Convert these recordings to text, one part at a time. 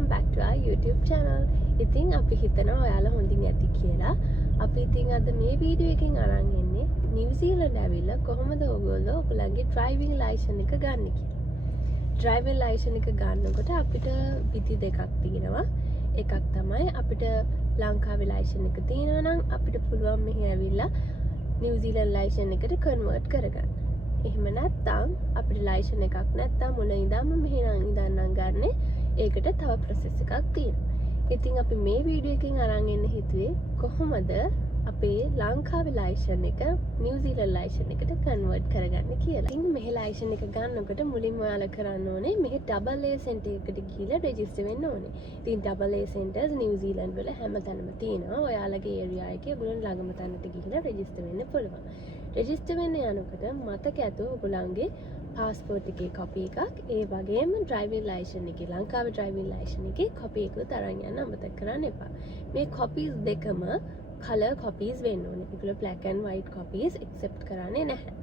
welcome back to our YouTube channel. ඉතින් අපි හිතනවා ඔයාලා හොඳින් ඇති කියලා. අපි ඉතින් අද මේ වීඩියෝ එකෙන් අරන් එන්නේ නිව්සීලන්ත ඇවිල්ලා කොහොමද ඔයගොල්ලෝ ඔයගලගේ driving license එක ගන්න කියලා. driving license එක ගන්නකොට අපිට විධි දෙකක් තියෙනවා. එකක් තමයි අපිට ලංකාවේ license එක තියෙනවා නම් අපිට පුළුවන් මෙහි ඇවිල්ලා නිව්සීලන්ත license එකට convert කරගන්න. එහෙම නැත්නම් අපිට ලයිසන් එකක් නැත්නම් මුල ඉඳන්ම මෙහෙ ඉඳන් ගන්න ඒකට තව ප්‍රොසෙස් එකක් තියෙනවා. ඉතින් අපි මේ වීඩියෝ එකෙන් අරන් එන්න හිතුවේ කොහොමද අපේ ලංකාවේ ලයිසන් එක නිව්සීලන්ත ලයිසන් එකට කන්වර්ට් කරගන්නේ කියලා. ඉතින් මෙහෙ ලයිසන් එක ගන්නකොට මුලින්ම ඔයාලා කරන්න ඕනේ මෙහෙ ඩබල් A සෙන්ටර් එකට ගිහිල්ලා රෙජිස්ටර් වෙන්න ඕනේ. ඉතින් ඩබල් A සෙන්ටර්ස් නිව්සීලන්ත වල හැමතැනම තියෙනවා. ඔයාලගේ ඒරියා එකේ ඔයගොල්ලෝ ළඟම තැනට ගිහිල්ලා රෙජිස්ටර් වෙන්න පුළුවන්. රෙජිස්ටර් වෙන්න යනකොට මතක ඇතුව ඔයගොල්ලන්ගේ පාස්පෝර්ට් එකේ කොපි එකක් ඒ වගේම ඩ්‍රයිවිං ලයිසන් එකේ ලංකාවේ ඩ්‍රයිවිං ලයිසන් එකේ කොපි එකක් අරන් යන්න අමතක කරන්න එපා. මේ කොපීස් දෙකම කලර් කොපීස් වෙන්න ඕනේ. ඒගොල්ලෝ black and white copies accept කරන්නේ නැහැ.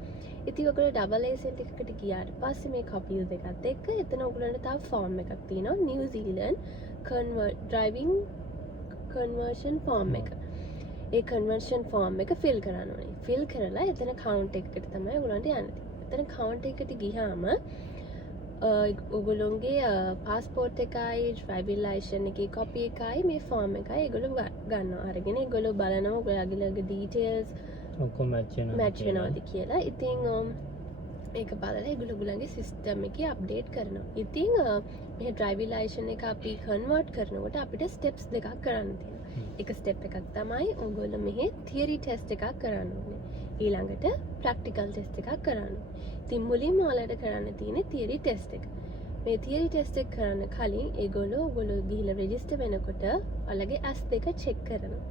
ඉතින් ඔයගොල්ලෝ ඩබල් A සෙන්ටර් එකකට ගියාට පස්සේ මේ කොපීස් දෙකත් එක්ක එතන ඔයගොල්ලන්ට තව ෆෝම් එකක් තියෙනවා නිව්සීලන්ත driving conversion form එක. ඒ කන්වර්ෂන් ෆෝම් එක ෆිල් කරන්න ඕනේ. ෆිල් කරලා එතන කවුන්ට් එකකට තමයි ඔයගොල්ලන්ට යන්න තියෙන්නේ. එතන කවුන්ට් එකට ගියාම ඔයගොල්ලෝගේ පාස්පෝර්ට් එකයි ඩ්‍රයිවිං ලයිසන් එකේ කොපි එකයි මේ ෆෝම් එකයි ඒගොල්ලෝ ගන්නවා. අරගෙන ඒගොල්ලෝ බලනවා ඔයගොල්ලෝගේ ඩීටේල්ස් ඔක්කොම මැච් වෙනවද කියලා. ඉතින් ඒක බලලා ඒගොල්ලෝ ඔයගොල්ලන්ගේ සිස්ටම් එකේ අප්ඩේට් කරනවා. ඉතින් මේ ඩ්‍රයිවිං ලයිසන් එක අපි කන්වර්ට් කරනකොට අපිට ස්ටෙප්ස් දෙකක් කරන්න තියෙනවා. එක ස්ටෙප් එකක් තමයි ඔයගොල්ලෝ මෙහි තියරි ටෙස්ට් එකක් කරන්න ඕනේ. ඊළඟට ප්‍රැක්ටිකල් ටෙස්ට් එකක් කරන්න ඕනේ. ඉතින් මුලින්ම ඔයාලට කරන්න තියෙන්නේ තියරි ටෙස්ට් එක. මේ තියරි ටෙස්ට් එක කරන්න කලින් ඔයගොල්ලෝ ගිහිල්ලා රෙජිස්ටර් වෙනකොට ඔයාලගේ S2 චෙක් කරනවා.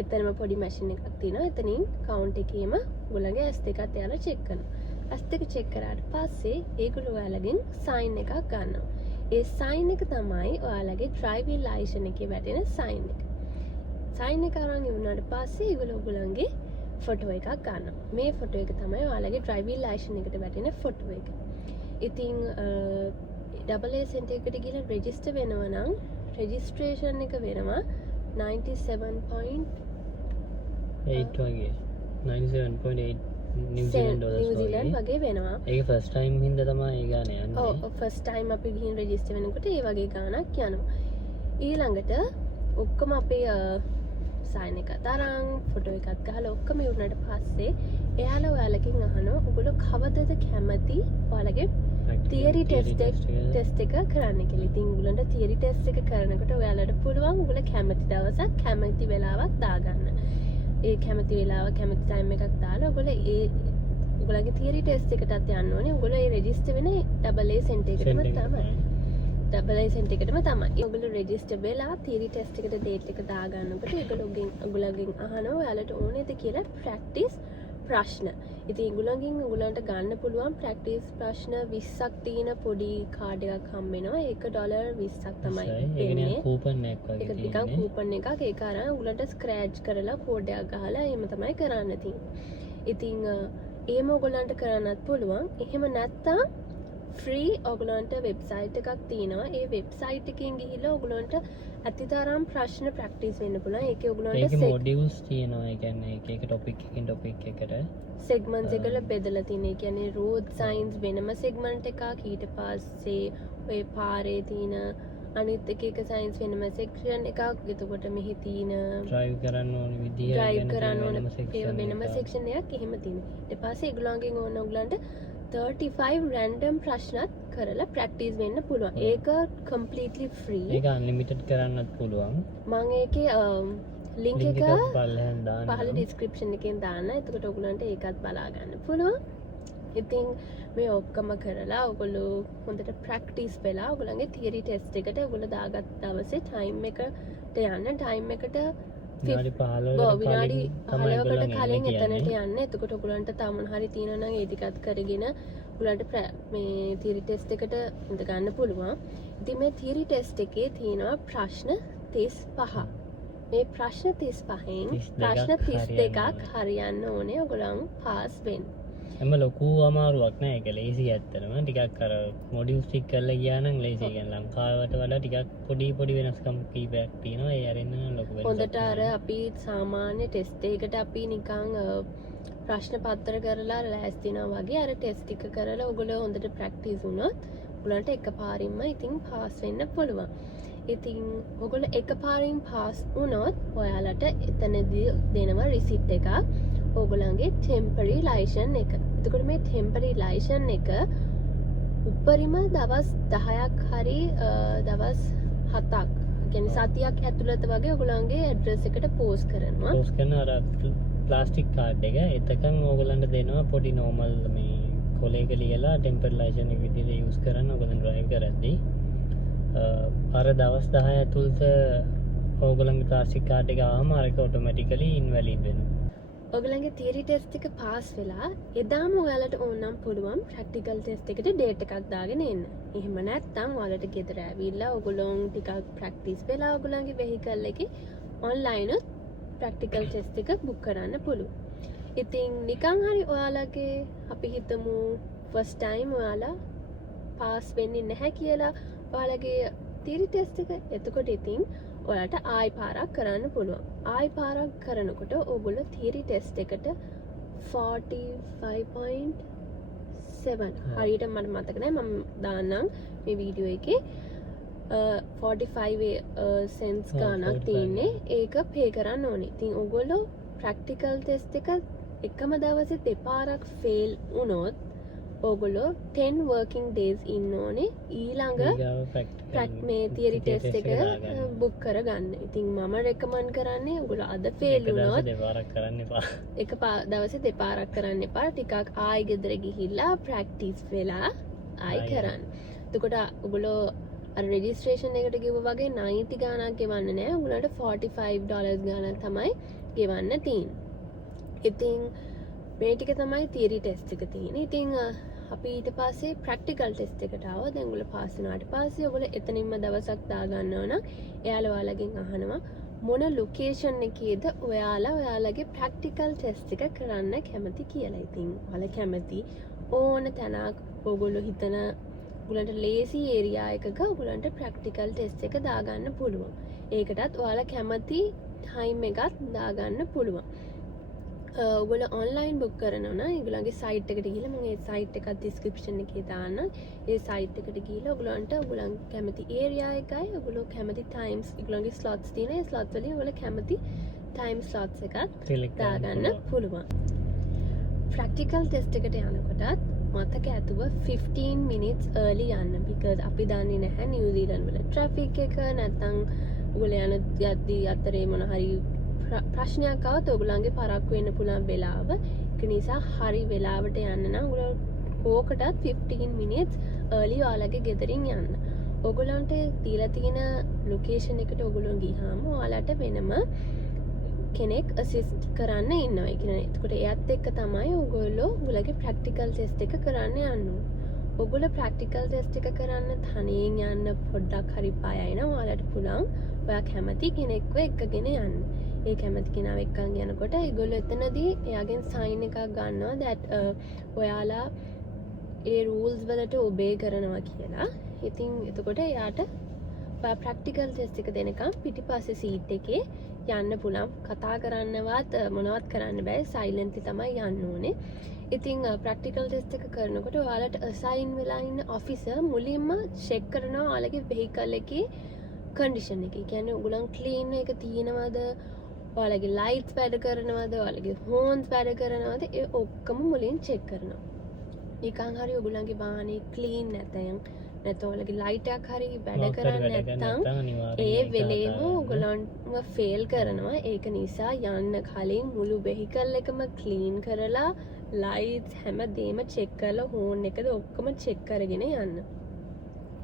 එතනම පොඩි මැෂින් එකක් තියෙනවා. එතනින් කවුන්ට් එකේම ඔයාලගේ S2 එකත් එයාලා චෙක් කරනවා. S2 චෙක් කරාට පස්සේ ඒගොල්ලෝ ඔයාලගෙන් සයින් එකක් ගන්නවා. ඒ සයින් එක තමයි ඔයාලගේ ඩ්‍රයිවිං ලයිසන් එකේ වැටෙන සයින් එක. සයින් එක අරන් ඉවරනට පස්සේ ඒගොල්ලෝ ඔයගොල්ලන්ගේ ෆොටෝ එකක් ගන්නවා. මේ ෆොටෝ එක තමයි ඔයාලගේ ඩ්‍රයිවිං ලයිසන් එකට වැටෙන ෆොටෝ එක. ඉතින් ඩබල් A සෙන්ටර් එකට ගිහලා රෙජිස්ටර් වෙනවා නම් රෙජිස්ට්‍රේෂන් එක වෙනවා 97.8 වගේ 97.8 නිව්සීලන්ත වගේ වෙනවා. ඒක ෆස්ට් ටයිම් හින්දා තමයි ඒ ගාන යන්නේ. ඔව් ෆස්ට් ටයිම් අපි ගිහින් රෙජිස්ටර් වෙනකොට ඒ වගේ ගානක් යනවා. ඊළඟට ඔක්කොම අපේ සයින් එකත් අරන් ෆොටෝ එකත් ගහලා ඔක්කොම ඉවරනට පස්සේ එයාලා ඔයාලකින් අහනවා ඔයගොල්ලෝ කවදද කැමති ඔයාලගේ තියරි ටෙස්ට් එක කරන්න කියලා. ඉතින් ඔයගොල්ලන්ට තියරි ටෙස්ට් එක කරනකොට ඔයාලට පුළුවන් ඔයගොල්ලෝ කැමති දවසක් කැමති වෙලාවක් දාගන්න. ඒ කැමති වෙලාව කැමති ටයිම් එකක් දාලා ඔයගොල්ලෝ ඔයගොල්ලන්ගේ තියරි ටෙස්ට් එකට යන්න ඕනේ. ඔයගොල්ලෝ ඒ රෙජිස්ටර් වෙන ඩබල් A සෙන්ටර් එකටම තමයි. ඩබල් A සෙන්ටර් එකටම තමයි. ඔයගොල්ලෝ රෙජිස්ටර් වෙලා තියරි ටෙස්ට් එකට ඩේට් එක දාගන්නකොට ඔයගොල්ලෝගෙන් අහනවා ඔයාලට ඕනේද කියලා ප්‍රැක්ටිස් ප්‍රශ්න. ඉතින් ඔයගොල්ලන්ට ගන්න පුළුවන් ප්‍රැක්ටිස් ප්‍රශ්න 20ක් තියෙන පොඩි කාඩ් එකක් හම්බ වෙනවා. ඒක $20ක් තමයි දෙන්නේ. කූපන් එකක් වගේ ඒක නිකන් කූපන් එකක්. ඒක අරන් ඔයගොල්ලන්ට ස්ක්‍රැච් කරලා කෝඩ් එකක් ගහලා එහෙම තමයි කරන්න තියෙන්නේ. ඉතින් එහෙම ඔයගොල්ලන්ට කරන්නත් පුළුවන්. එහෙම නැත්තම් ෆ්‍රී ඔයගොල්ලන්ට වෙබ්සයිට් එකක් තියෙනවා. ඒ වෙබ්සයිට් එකෙන් ගිහිල්ලා ඔයගොල්ලන්ට අතිතරම් ප්‍රශ්න ප්‍රැක්ටිස් වෙන්න පුළුවන්. ඒකේ ඔයගොල්ලන්ට මොඩියුල්ස් තියෙනවා. ඒ කියන්නේ එක ටොපික් එකකින් ටොපික් එකට සෙග්මන්ට්ස් එකල බෙදලා තියෙන. ඒ කියන්නේ රෝඩ් සයින්ස් වෙනම සෙග්මන්ට් එකක්. ඊට පස්සේ ඔය පාරේ තියෙන අනිත් එක සයින්ස් වෙනම සෙක්ෂන් එකක්. එතකොට මෙහි තියෙන ඩ්‍රයිව් කරන්න ඕන විදිය ඩ්‍රයිව් කරන්න ඕන ඒව වෙනම සෙක්ෂන් එකක් එහෙම තියෙනවා. ඊට පස්සේ ඒගොල්ලන්ගෙන් ඕන ඔයගොල්ලන්ට 35 රැන්ඩම් ප්‍රශ්නත් කරලා ප්‍රැක්ටිස් වෙන්න පුළුවන්. ඒක කම්ප්ලීට්ලි ෆ්‍රී. ඒක අන්ලිමිටඩ් කරන්නත් පුළුවන්. මම ඒකේ ලින්ක් එක පහළ පහළ ඩිස්ක්‍රිප්ෂන් එකෙන් දාන්න. එතකොට ඔයගොල්ලන්ට ඒකත් බලා ගන්න පුළුවන්. ඉතින් මේ ඔක්කොම කරලා ඔයගොල්ලෝ හොඳට ප්‍රැක්ටිස් වෙලා ඔයගොල්ලන්ගේ තියරි ටෙස්ට් එකට ඔයගොල්ලෝ දාගත් දවසේ ටයිම් එකට යන්න. ටයිම් එකට විනාඩි 15කට කලින් එතනට යන්න. එතකොට ඔයගොල්ලන්ට තව මොන හරි තියෙනවා නම් ඒ ටිකත් කරගෙන ඔයගොල්ලන්ට මේ තියරි ටෙස්ට් එකට ඉඳ ගන්න පුළුවන්. ඉතින් මේ තියරි ටෙස්ට් එකේ තියෙනවා ප්‍රශ්න 35. මේ ප්‍රශ්න 35න් ප්‍රශ්න 32ක් හරියන්න ඕනේ ඔයගොල්ලන් පාස් වෙන්න. එම ලොකු අමාරුවක් නෑ එක ලේසි ඇත්තනම ටිකක් කර මොඩියස් ටික් කරලා ගියා නම් ලේසි. කියන්නේ ලංකාවට වඩා ටිකක් පොඩි වෙනස්කම් කීපයක් තියෙනවා. ඒ අරින්න ලොකු වෙනසක්. හොඳට අර අපි සාමාන්‍ය ටෙස්ට් එකකට අපි නිකන් ප්‍රශ්න පත්‍ර කරලා ලෑස්තිනවා වගේ අර ටෙස්ට් එක කරලා ඔයගොල්ලෝ හොඳට ප්‍රැක්ටිස් වුණොත් ඔයගලන්ට එකපාරින්ම ඉතින් පාස් වෙන්න පුළුවන්. ඉතින් ඔයගොල්ලෝ එකපාරින් පාස් වුණොත් ඔයාලට එතනදී දෙනවා රිසිට් එකක් ඔයගොල්ලන්ගේ ටෙම්පරරි ලයිසන් එක. එතකොට මේ ටෙම්පරරි ලයිසන් එක උපරිම දවස් 10ක් හරි දවස් 7ක් කියන්නේ සතියක් ඇතුළත වගේ ඔයගොල්ලන්ගේ ඇඩ්‍රස් එකට පෝස්ට් කරනවා. පෝස්ට් කරන අර ප්ලාස්ටික් කාඩ් එක එතකන් ඕගොල්ලන්ට දෙනවා පොඩි නෝමල් මේ කොලේක ලියලා ටෙම්පරරි ලයිසන් එක විදිහට යූස් කරන්න ඔයගොල්ලන් ඩ්‍රයිව් කරද්දී අර දවස් 10 ඇතුළත ඕගොල්ලන්ගේ ප්ලාස්ටික් කාඩ් එක ආවම අරක ඔටෝමැටිකලි ඉන්වැලිඩ් වෙනවා. ඔයගලන්ගේ තියරි ටෙස්ට් එක පාස් වෙලා එදාම ඔයාලට ඕනම් පුළුවන් ප්‍රැක්ටිකල් ටෙස්ට් එකට ඩේට් එකක් දාගෙන එන්න. එහෙම නැත්නම් ඔයාලට ගෙදර ඇවිල්ලා ඔයගොල්ලෝ ටිකක් ප්‍රැක්ටිස් වෙලා ඔයගලන්ගේ වෙහිකල් එකේ ඔන්ලයින් උත් ප්‍රැක්ටිකල් ටෙස්ට් එක බුක් කරන්න පුළුවන්. ඉතින් නිකන් හරි ඔයාලගේ අපි හිතමු ෆස්ට් ටයිම් ඔයාලා පාස් වෙන්නේ නැහැ කියලා ඔයාලගේ තියරි ටෙස්ට් එක. එතකොට ඉතින් ඔයාලට ආයි පාරක් කරන්න පුළුවන්. ආයි පාරක් කරනකොට ඔයගොල්ලෝ තියරි ටෙස්ට් එකට 45.7 හරියට මට මතක නැහැ මම දාන්නම් මේ වීඩියෝ එකේ 45 සෙන්ට්ස් ගාණක් තියෙන්නේ. ඒක පේ කරන්න ඕනේ. ඉතින් ඔයගොල්ලෝ ප්‍රැක්ටිකල් ටෙස්ට් එක එකම දවසේ දෙපාරක් ෆේල් වුණොත් ඔයගොල්ලෝ 10 working days ඉන්න ඕනේ ඊළඟ මේ තියරි ටෙස්ට් එක බුක් කරගන්න. ඉතින් මම රෙකමන්ඩ් කරන්නේ ඔයගොල්ලෝ අද ෆේල් වුණොත් දෙපාරක් කරන්න එපා. එක දවසේ දෙපාරක් කරන්න එපා. ටිකක් ආයි ගෙදර ගිහිල්ලා ප්‍රැක්ටිස් වෙලා ආයි කරන්න. එතකොට ඔයගොල්ලෝ අර රෙජිස්ට්‍රේෂන් එකට ගෙවුවා වගේ 90 ගාණක් ගෙවන්න නෑ. ඔයගොල්ලන්ට $45 ගාණක් තමයි ගෙවන්න තියෙන්නේ. ඉතින් මේ ටික තමයි තියරි ටෙස්ට් එක තියෙන්නේ. ඉතින් අපි ඊට පස්සේ ප්‍රැක්ටිකල් ටෙස්ට් එකට ආවා. දැන් ඔයගොල්ලෝ පාස් වුණාට පස්සේ ඔයගොල්ලෝ එතනින්ම දවසක් දාගන්නවා නම් එයාලා ඔයාලගෙන් අහනවා මොන ලොකේෂන් එකේද ඔයාලගේ ප්‍රැක්ටිකල් ටෙස්ට් එක කරන්න කැමති කියලා. ඉතින් ඔයාලා කැමති ඕන තැනක් ඔයගොල්ලෝ හිතන ඔයගොල්ලන්ට ලේසි ඒරියා එකක ඔයගොල්ලන්ට ප්‍රැක්ටිකල් ටෙස්ට් එක දාගන්න පුළුවන්. ඒකටත් ඔයාලා කැමති ටයිම් එකක් දාගන්න පුළුවන්. ඔයගොල්ලෝ ඔන්ලයින් බුක් කරනවා නම් ඒගොල්ලන්ගේ සයිට් එකට ගිහලා මම ඒ සයිට් එක ඩිස්ක්‍රිප්ෂන් එකේ දාන්නම්. ඒ සයිට් එකට ගිහලා ඔයගොල්ලන්ට ඔයගොල්ලන් කැමති ඒරියා එකයි ඔයගොල්ලෝ කැමති ටයිම්ස් ඒගොල්ලන්ගේ ස්ලොට්ස් තියෙනවා. ඒ ස්ලොට් වලින් ඔයගොල්ලෝ කැමති ටයිම් ස්ලොට්ස් එකක් දාගන්න පුළුවන්. ප්‍රැක්ටිකල් ටෙස්ට් එකට යනකොටත් මතක ඇතුව 15 minutes early යන්න. because අපි දන්නේ නැහැ නිව්සීලන්ත වල ට්‍රැෆික් එක නැත්නම් ඔයගොල්ලෝ යන යද්දී අතරේ මොන හරි ප්‍රශ්නයක් ආවොත් ඔයගොල්ලන්ගේ පරක්කු වෙන්න පුළුවන් වෙලාව. ඒක නිසා හරි වෙලාවට යන්න නම් ඔයගොල්ලෝ ඕකටත් 15 minutes early ඔයාලගේ ගෙදරින් යන්න. ඔයගොල්ලන්ට දීලා තියෙන ලොකේෂන් එකට ඔයගොල්ලෝ ගියාම ඔයාලට වෙනම කෙනෙක් අසිස්ට් කරන්න ඉන්නවා. ඒ කියන්නේ එතකොට එයත් එක්ක තමයි ඔයගොල්ලෝ ඔයගොල්ලගේ ප්‍රැක්ටිකල් ටෙස්ට් එක කරන්න යන්නේ. ඔයගොල්ලෝ ප්‍රැක්ටිකල් ටෙස්ට් එක කරන්න තනියෙන් යන්න පොඩ්ඩක් හරි බයයි නම් ඔයාලට පුළුවන් ඔයා කැමති කෙනෙක්ව එක්කගෙන යන්න. ඒ කැමති කෙනාව එක්කන් යනකොට ඒගොල්ලෝ එතනදී එයාගෙන් සයින් එකක් ගන්නවා that ඔයාලා ඒ රූල්ස් වලට ඔබේ කරනවා කියලා. ඉතින් එතකොට එයාට ප්‍රැක්ටිකල් ටෙස්ට් එක දෙනකම් පිටිපස්සේ සීට් එකේ යන්න පුළුවන්. කතා කරන්නවත් මොනවත් කරන්න බෑ. සයිලන්ට්ලි තමයි යන්න ඕනේ. ඉතින් ප්‍රැක්ටිකල් ටෙස්ට් එක කරනකොට ඔයාලට අසයින් වෙලා ඉන්න ඔෆිසර් මුලින්ම චෙක් කරනවා ඔයාලගේ වෙහිකල් එකේ කන්ඩිෂන් එක. ඒ කියන්නේ ඔයගොල්ලන් ක්ලීන් එක තියෙනවද? ඔයාලගේ ලයිට්ස් වැඩ කරනවද? ඔයාලගේ හෝන්ස් වැඩ කරනවද? ඒ ඔක්කොම මුලින් චෙක් කරනවා. නිකන් හරි ඔයගොල්ලන්ගේ වාහනේ ක්ලීන් නැත්නම් ඔයාලගේ ලයිට් එකක් හරි වැඩ කරන්නේ නැත්නම් ඒ වෙලේම ඔයගොල්ලන්ව ෆේල් කරනවා. ඒක නිසා යන්න කලින් මුළු වෙහිකල් එකම ක්ලීන් කරලා ලයිට්ස් හැමදේම චෙක් කරලා හෝන් එකද ඔක්කොම චෙක් කරගෙන යන්න.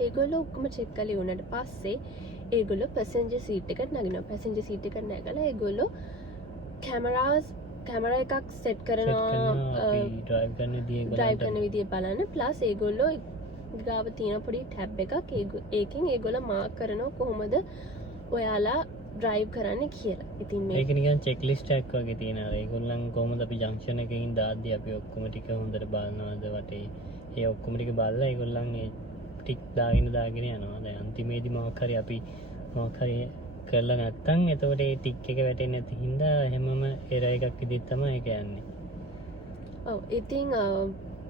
ඒගොල්ලෝ ඔක්කොම චෙක් කරලා ඉවරනට පස්සේ ඒගොල්ලෝ පැසෙන්ජර් සීට් එකට නගිනවා. පැසෙන්ජර් සීට් එකට නැගලා ඒගොල්ලෝ කැමරා එකක් සෙට් කරනවා ඩ්‍රයිව් කරන විදිය බලන්න. ප්ලස් ඒගොල්ලෝ ගාව තියෙන පොඩි ටැබ් එකක් ඒකෙන් ඒගොල්ලෝ මාක් කරනවා කොහොමද ඔයාලා ඩ්‍රයිව් කරන්න කියලා. ඉතින් මේ ඒක නිකන් චෙක්ලිස්ට් එකක් වගේ තියෙනවා. ඒගොල්ලන් කොහොමද අපි ජංක්ෂන් එකකින් දාද්දි අපි ඔක්කොම ටික හොඳට බලනවාද වටේ. ඒ ඔක්කොම ටික බලලා ඒගොල්ලන් ඒ ටික් දාගෙන යනවා. දැන් අන්තිමේදී මොකක් හරි අපි මොකක් හරි කරලා නැත්තම් එතකොට ඒ ටික් එක වැටෙන්නේ නැති හින්දා හැමම එරර් එකක් විදිහට තමයි ඒක යන්නේ. ඔව් ඉතින්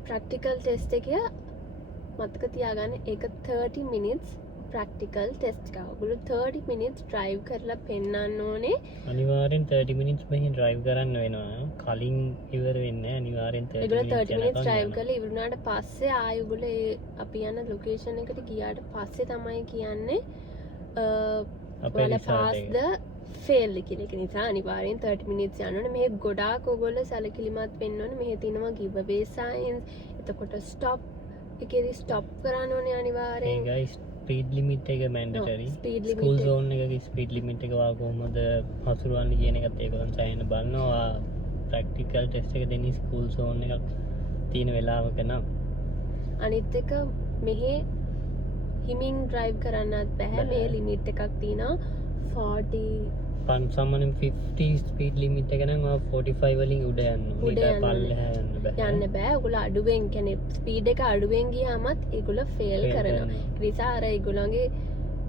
ප්‍රැක්ටිකල් ටෙස්ට් එක මතක තියාගන්න ඒක 30 minutes ප්‍රැක්ටිකල් ටෙස්ට් එක. ඔයගොල්ලෝ 30 minutes drive කරලා පෙන්නන්න ඕනේ. අනිවාර්යෙන් 30 minutes මෙහි drive කරන්න වෙනවා. කලින් ඉවර වෙන්නේ නැහැ. අනිවාර්යෙන් 30 minutes drive කරලා ඉවර වුණාට පස්සේ ආයෙ ඔයගොල්ලෝ අපි යන ලොකේෂන් එකට ගියාට පස්සේ තමයි කියන්නේ ඔයාලා pass the fail කියන එක. නිසා අනිවාර්යෙන් 30 minutes යන්න ඕනේ. මේ ගොඩාක් ඔයගොල්ලෝ සැලකිලිමත් වෙන්න ඕනේ. මෙහි තියෙනවා giveaway signs. එතකොට stop එකේදී stop කරන්න ඕනේ අනිවාර්යෙන්. ඒ guys ස්පීඩ් ලිමිට් එක මැන්ඩටරි. ස්කූල් සෝන් එකක ස්පීඩ් ලිමිට් එක වා කොහොමද හසුරවන්නේ කියන එකත් ඒගොල්ලන් සෑහෙන බලනවා. ප්‍රැක්ටිකල් ටෙස්ට් එක දෙන්නේ ස්කූල් සෝන් එකක් තියෙන වෙලාවක නම්. අනිත් එක මෙහි හිමින් ඩ්‍රයිව් කරන්නත් බෑ. මේ ලිමිට් එකක් තියෙනවා 40 සාමාන්‍යයෙන් 50 ස්පීඩ් ලිමිට් එක නම් 45 වලින් උඩ යන්න. ඊට පල්ලෙහා යන්න බෑ. යන්න බෑ. ඔයගොල්ලෝ අඩුවෙන් කියන්නේ ස්පීඩ් එක අඩුවෙන් ගියාමත් ඒගොල්ලෝ ෆේල් කරනවා. ඒ නිසා අර ඒගොල්ලන්ගේ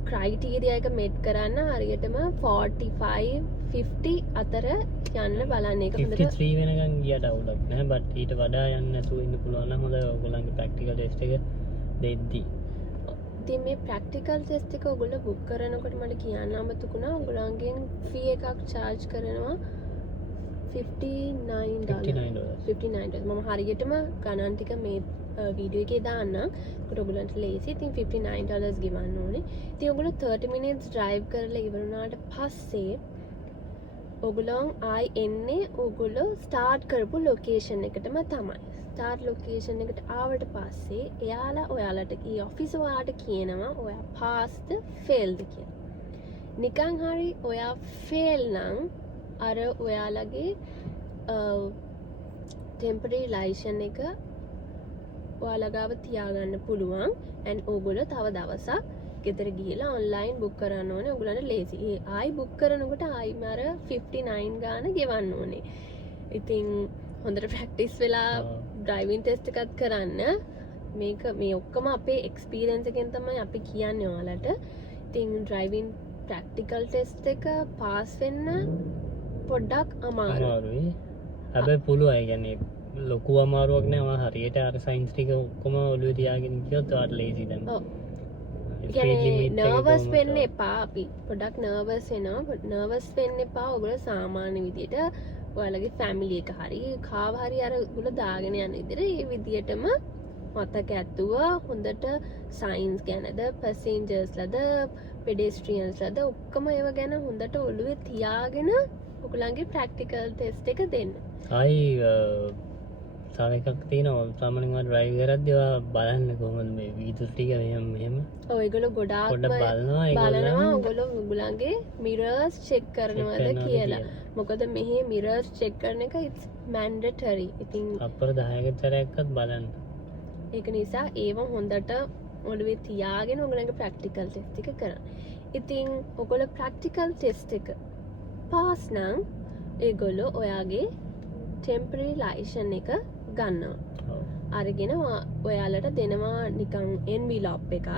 ක්‍රයිටීරියා එක මෙට් කරන්න හරියටම 45 50 අතර යන්න බලන්න. ඒක හොඳට 53 වෙනකන් ගියට අවුලක් නැහැ. බට් ඊට වඩා යන්න නැතුව ඉන්න පුළුවන් නම් හොඳයි. ඔයගොල්ලන්ගේ ප්‍රැක්ටිකල් ටෙස්ට් එක දෙද්දි. ඉතින් මේ ප්‍රැක්ටිකල් ටෙස්ට් එක ඔයගොල්ලෝ බුක් කරනකොට මට කියන්න අමතකුණා. ඔයගොල්ලන්ගෙන් ෆී එකක් charge කරනවා $59. මම හරියටම ගණන් ටික මේ වීඩියෝ එකේ දාන්නම්. ඒකට ඔයගොල්ලන්ට ලේසි. ඉතින් $59 ගෙවන්න ඕනේ. ඉතින් ඔයගොල්ලෝ 30 minutes drive කරලා ඉවර වුණාට පස්සේ ඔයගොල්ලෝ ආයි එන්නේ ඔයගොල්ලෝ start කරපු location එකටම තමයි. start location එකට ආවට පස්සේ එයාලා ඔයාලට ඒ ඔෆිස් ඔයාලට කියනවා ඔයා passed failed කියලා. නිකන් හරි ඔයා fail නම් අර ඔයාලගේ temporary license එක ඔයාලා ගාව තියාගන්න පුළුවන්. and ඕගොල්ලෝ තව දවසක් ගෙදර ගිහලා online book කරන්න ඕනේ. ඔයගොල්ලන්ට ලේසි. ඒ ආයි book කරනකොට ආයි මාර 59 ගාන ගෙවන්න ඕනේ. ඉතින් හොඳට ප්‍රැක්ටිස් වෙලා ඩ්‍රයිවිං ටෙස්ට් එකත් කරන්න. මේක මේ ඔක්කොම අපේ එක්ස්පීරියන්ස් එකෙන් තමයි අපි කියන්නේ ඔයාලට. ඉතින් ඩ්‍රයිවිං ප්‍රැක්ටිකල් ටෙස්ට් එක පාස් වෙන්න පොඩ්ඩක් අමාරුයි. හැබැයි පුළුවන්. ඒ කියන්නේ ලොකු අමාරුවක් නෑ. ඔයා හරියට අර සයින්ස් ටික ඔක්කොම ඔළුවේ තියාගෙන ගියොත් ඔයාලට ලේසි දැන්. ඔව්. නර්වස් වෙන්න එපා. අපි පොඩක් නර්වස් වෙනවා. නර්වස් වෙන්න එපා. ඔයගොල්ලෝ සාමාන්‍ය විදියට ඔයාලගේ ෆැමිලි එක හරි කාව හරි අර ඔයගොල්ලෝ දාගෙන යන විදියට ඒ විදියටම මතක ඇතුව හොඳට සයින්ස් ගැනද පැසෙන්ජර්ස්ලාද පෙඩෙස්ට්‍රියන්ස්ලාද ඔක්කොම ඒවා ගැන හොඳට ඔළුවේ තියාගෙන ඔයගොල්ලන්ගේ ප්‍රැක්ටිකල් ටෙස්ට් එක දෙන්න. ආයි තව එකක් තියෙනවා. සාමාන්‍යයෙන් ඩ්‍රයිව් කරද්දී ඔයා බලන්න කොහොමද මේ වීදුරු ටික මෙහෙම ඔව් ඒගොල්ලෝ ගොඩාක්ම බලනවා. ඔයගොල්ලෝ ඔයගොල්ලන්ගේ මිරර්ස් චෙක් කරනවද කියලා. මොකද මෙහි මිරර්ස් චෙක් කරන එක it's mandatory. ඉතින් අපර 10කතරයක්වත් බලන්න. ඒක නිසා ඒව හොඳට ඔළුවේ තියාගෙන ඔයගොල්ලන්ගේ ප්‍රැක්ටිකල් ටෙස්ට් එක කරන්න. ඉතින් ඔයගොල්ලෝ ප්‍රැක්ටිකල් ටෙස්ට් එක පාස් නම් ඒගොල්ලෝ ඔයාගේ temporary license එක ගන්නවා. අරගෙන ඔයාලට දෙනවා නිකන් envelope එකක්.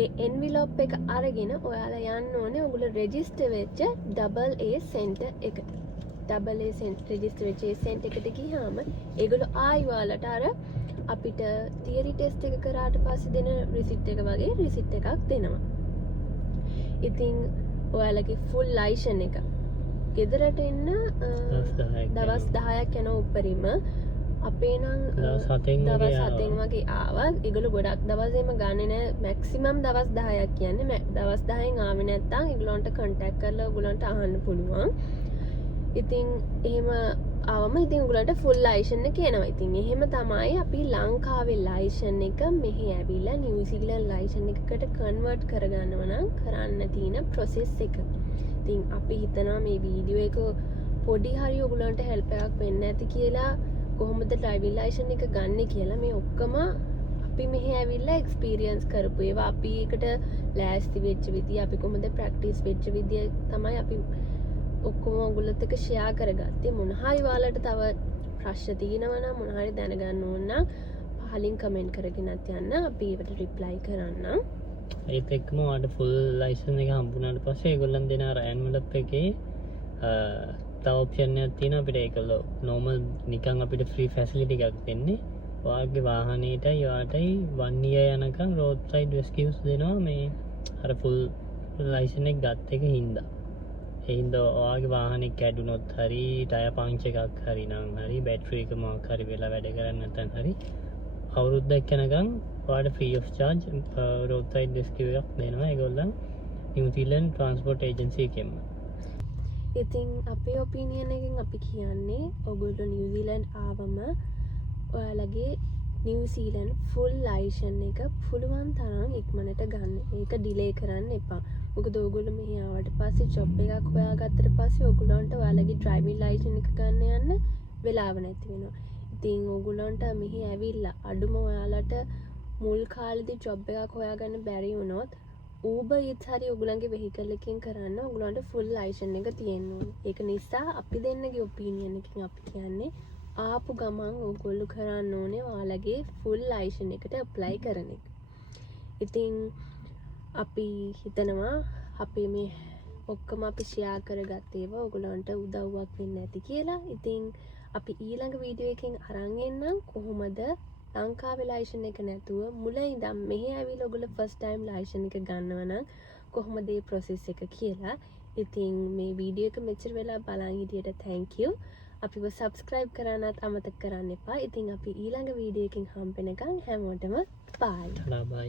ඒ envelope එක අරගෙන ඔයාලා යන්න ඕනේ ඔයගොල්ලෝ register වෙච්ච AA center එකට. AA center register වෙච්ච ඒ center එකට ගියාම ඒගොල්ලෝ ආයි ඔයාලට අර අපිට theory test එක කරාට පස්සේ දෙන receipt එක වගේ receipt එකක් දෙනවා. ඉතින් ඔයාලගේ full license එක ගෙදරට එන්න දවස් 10ක් යන උඩරිම අපේ නම් දවස් 7න් වගේ ආවා. ඒගොල්ලෝ ගොඩක් දවස් එහෙම ගන්නේ නැහැ. මැක්සිමම් දවස් 10ක් කියන්නේ. දවස් 10න් ආවේ නැත්නම් ඒගොල්ලන්ට කන්ටැක්ට් කරලා ඔයගොල්ලන්ට අහන්න පුළුවන්. ඉතින් එහෙම ආවම ඉතින් ඔයගොල්ලන්ට ෆුල් ලයිසන් එක එනවා. ඉතින් එහෙම තමයි අපි ලංකාවේ ලයිසන් එක මෙහි ඇවිල්ලා නිව්සීලන්ත ලයිසන් එකකට කන්වර්ට් කරගන්නව නම් කරන්න තියෙන ප්‍රොසෙස් එක. ඉතින් අපි හිතනවා මේ වීඩියෝ එක පොඩි හරි ඔයගොල්ලන්ට හෙල්ප් එකක් වෙන්න ඇති කියලා. කොහොමද ඩ්‍රයිවිං ලයිසන් එක ගන්න කියලා මේ ඔක්කොම අපි මෙහි ඇවිල්ලා එක්ස්පීරියන්ස් කරපු ඒවා අපි එකට ලෑස්ති වෙච්ච විදිය අපි කොහොමද ප්‍රැක්ටිස් වෙච්ච විදිය තමයි අපි ඔක්කොම ඔයගොල්ලොත් එක්ක ෂෙයා කරගත්තේ. මොන හරි ඔයාලට තව ප්‍රශ්න තියෙනවා නම් මොන හරි දැනගන්න ඕන නම් පහලින් කමෙන්ට් කරගෙනත් යන්න. අපි ඒවට රිප්ලයි කරන්නම්. ඒත් එක්කම ඔයාලට ෆුල් ලයිසන් එක හම්බුනාට පස්සේ ඒගොල්ලන් දෙන අර ඇන්වලප් එකේ තව ඔප්ෂන් එකක් තියෙනවා අපිට ඒකලෝ නෝමල් නිකන් අපිට ෆ්‍රී ෆැසිලිටි එකක් දෙන්නේ. ඔයාගේ වාහනේටයි ඔයාටයි 1 year යනකම් රෝඩ් සයිඩ් රෙස්කියුස් දෙනවා මේ අර ෆුල් ලයිසන් එක ගත්ත එක හින්දා. ඒ හින්දා ඔයාගේ වාහනේ කැඩුනොත් හරි ටයර් පංචර් එකක් හරි නම් හරි බැටරි එක මොකක් හරි වෙලා වැඩ කරන්නේ නැත්නම් හරි අවුරුද්දක් යනකම් ඔයාට free of charge road side rescue එකක් දෙනවා ඒගොල්ලන් නිව්සීලන්ඩ් ට්‍රාන්ස්පෝර්ට් ඒජන්සි එකෙන්ම. ඉතින් අපේ ඔපිනියන් එකෙන් අපි කියන්නේ ඔයගොල්ලෝ නිව්සීලන්ඩ් ආවම ඔයාලගේ නිව්සීලන්ඩ් ෆුල් ලයිසන් එක පුළුවන් තරම් ඉක්මනට ගන්න. ඒක ඩිලේ කරන්න එපා. මොකද ඔයගොල්ලෝ මෙහි ආවට පස්සේ ජොබ් එකක් හොයාගත්තට පස්සේ ඔයගොල්ලන්ට ඔයාලගේ ඩ්‍රයිවිං ලයිසන් එක ගන්න යන්න වෙලාව නැති වෙනවා. ඉතින් ඔයගොල්ලන්ට මෙහි ඇවිල්ලා අඩුම ඔයාලට මුල් කාලෙදී ජොබ් එකක් හොයාගන්න බැරි වුණොත් Uber Eats හරි ඔයගොල්ලන්ගේ වෙහිකල් එකකින් කරන්න ඔයගොල්ලන්ට ෆුල් ලයිසන් එක තියෙන්න ඕනේ. ඒක නිසා අපි දෙන්නගේ ඔපිනියන් එකකින් අපි කියන්නේ ආපු ගමන් ඔයගොල්ලෝ කරන්න ඕනේ ඔයාලගේ ෆුල් ලයිසන් එකට ඇප්ලයි කරන එක. ඉතින් අපි හිතනවා අපි මේ ඔක්කොම අපි ෂෙයා කරගත්ත ඒවා ඔයගොල්ලන්ට උදව්වක් වෙන්න ඇති කියලා. ඉතින් අපි ඊළඟ වීඩියෝ එකෙන් අරන් එන්නම් කොහොමද ලංකාවේ ලයිසන් එක නැතුව මුල ඉඳන් මෙහි ඇවිල්ලා ඔයගොල්ලෝ ෆස්ට් ටයිම් ලයිසන් එක ගන්නවා නම් කොහොමද මේ process එක කියලා. ඉතින් මේ වීඩියෝ එක මෙච්චර වෙලා බලන් හිටියට thank you. අපිව subscribe කරන්නත් අමතක කරන්න එපා. ඉතින් අපි ඊළඟ වීඩියෝ එකකින් හම්බෙනකන් හැමෝටම bye. බයි.